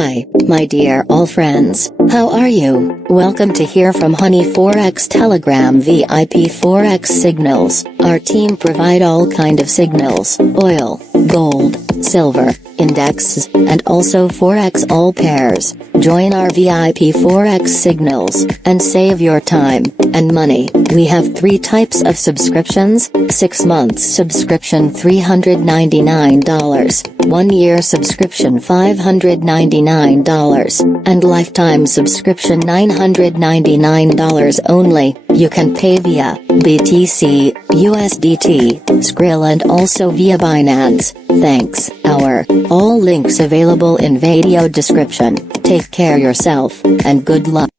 Hi, my dear all friends, how are you? Welcome to hear from Honey Forex Telegram VIP Forex Signals. Our team provide all kind of signals, oil, gold, silver, indexes, and also Forex all pairs. Join our VIP Forex Signals, and save your time and money. We have 3 types of subscriptions: 6 months subscription $399, 1 year subscription $599, and lifetime subscription $999 only. You can pay via BTC, USDT, Skrill and also via Binance. Thanks. All links available in video description. Take care yourself, and good luck.